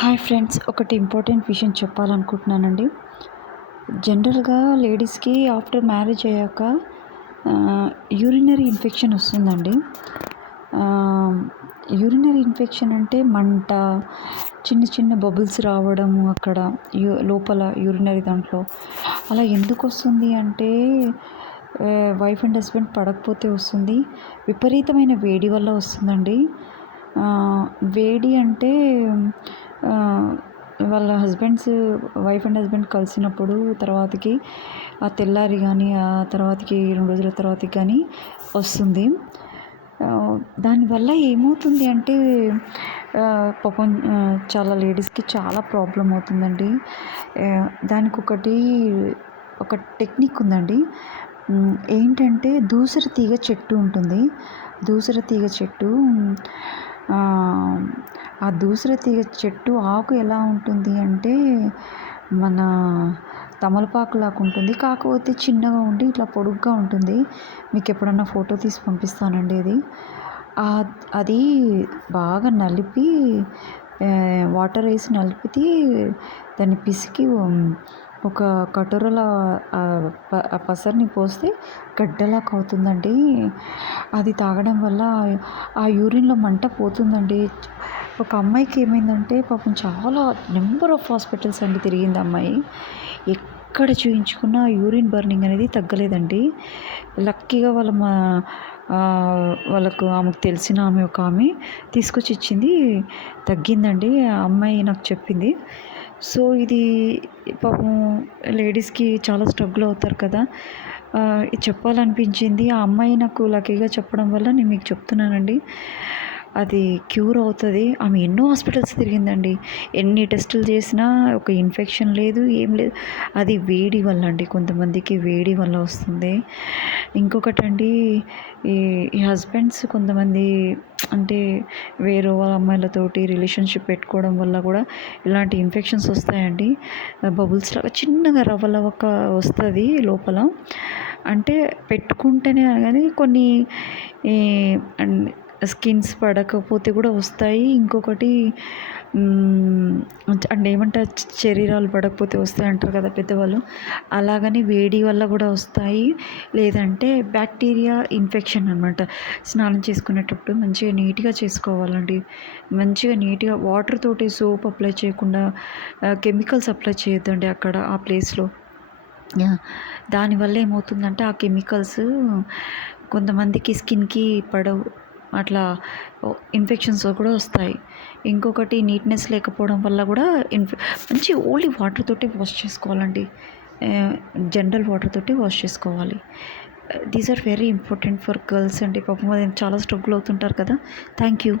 Hi friends, ఒకటి important విషయం చెప్పాలనుకుంటున్నానండి. జనరల్‌గా లేడీస్‌కి ఆఫ్టర్ మ్యారేజ్ అయ్యాక యూరినరీ ఇన్ఫెక్షన్ వస్తుందండి. ఆహ్, యూరినరీ ఇన్ఫెక్షన్ అంటే మంట, చిన్న చిన్న బబుల్స్ రావడము అక్కడ లోపల యూరినరీ దాంట్లో. అలా ఎందుకొస్తుంది అంటే వైఫ్ అండ్ హస్బెండ్ పడకపోతే వస్తుంది. విపరీతమైన వేడి వల్ల వస్తుందండి. వేడి అంటే ఆహ్, వాళ్ళ వైఫ్ అండ్ హస్బెండ్ కలిసినప్పుడు తర్వాతకి ఆ తెల్లారి గానీ, ఆ తర్వాతకి 2 రోజుల తర్వాతకి గానీ వస్తుంది. దానివల్ల ఏమవుతుంది అంటే పాపం చాలా లేడీస్‌కి చాలా ప్రాబ్లమ్ అవుతుందండి. దానికొకటి ఒక టెక్నిక్ ఉందండి. ఏంటంటే దూసర తీగ చెట్టు ఉంటుంది. దూసర తీగ చెట్టు ఆ దూసర తీగ చెట్టు ఆకు ఎలా ఉంటుంది అంటే మన తమలపాకులాగా ఉంటుంది. కాకపోతే చిన్నగా ఉండి ఇట్లా పొడుగ్గా ఉంటుంది. మీకు ఎప్పుడన్నా ఫోటో తీసి పంపిస్తానండి అది. అది బాగా నలిపి వాటర్ వేసి నలిపితే దాన్ని పిసికి ఒక కటోరలో ఆ పసరుని పోస్తే గడ్డలాగా అవుతుందండి. అది తాగడం వల్ల ఆ యూరిన్‌లో మంట పోతుందండి. ఒక అమ్మాయికి ఏమైందంటే పాపం చాలా నెంబర్ ఆఫ్ హాస్పిటల్స్ అండి తిరిగింది అమ్మాయి. ఎక్కడ చూయించుకున్నా యూరిన్ బర్నింగ్ అనేది తగ్గలేదండి. లక్కీగా వాళ్ళకు ఆమెకు తెలిసిన ఒక ఆమె తీసుకొచ్చి ఇచ్చింది. తగ్గిందండి. ఆ అమ్మాయి నాకు చెప్పింది. సో ఇది పాపం లేడీస్‌కి చాలా స్ట్రగుల్ అవుతారు కదా! ఇది చెప్పాలనిపించింది. ఆ అమ్మాయి నాకు లక్కీగా చెప్పడం వల్ల నేను మీకు చెప్తున్నానండి. అది క్యూర్ అవుతది. ఆమె ఎన్నో హాస్పిటల్స్ తిరిగిందండి. ఎన్ని టెస్టులు చేసినా ఒక ఇన్ఫెక్షన్ లేదు, ఏం లేదు. అది వేడి వల్ల అండి. కొంతమందికి వేడి వల్ల వస్తుంది. ఇంకొకటండి, ఈ హస్బెండ్స్ కొంతమంది అంటే వేరే వాళ్ళ అమ్మాయిలతోటి రిలేషన్‌షిప్ పెట్టుకోవడం వల్ల కూడా ఇలాంటి ఇన్ఫెక్షన్స్ వస్తాయండి. బబుల్స్ లాగా చిన్నగా రవ్వక వస్తది లోపల. అంటే పెట్టుకుంటేనే గానీ కొన్ని ఈ స్కిన్స్ పడకపోతే కూడా వస్తాయి. ఇంకొకటి అంటే ఏమంటారు, శరీరాలు పడకపోతే వస్తాయి అంటారు కదా పెద్దవాళ్ళు. అలాగని వేడి వల్ల కూడా వస్తాయి. లేదంటే బ్యాక్టీరియా ఇన్ఫెక్షన్ అనమాట. స్నానం చేసుకునేటప్పుడు మంచిగా నీట్‌గా చేసుకోవాలండి. మంచిగా నీట్‌గా వాటర్ తోటి సోప్ అప్లై చేయకుండా కెమికల్స్ అప్లై చేయొద్దండి అక్కడ ఆ ప్లేస్‌లో. దానివల్ల ఏమవుతుందంటే ఆ కెమికల్స్ కొంతమందికి స్కిన్‌కి పడవు. అట్లా ఇన్ఫెక్షన్స్ కూడా వస్తాయి. ఇంకొకటి నీట్‌నెస్ లేకపోవడం వల్ల కూడా మంచి ఓన్లీ వాటర్ తోటి వాష్ చేసుకోవాలండి. జనరల్ వాటర్ తోటి వాష్ చేసుకోవాలి. These are very important for girls అండి. పాపం చాలా స్ట్రగుల్ అవుతుంటారు కదా! Thank you.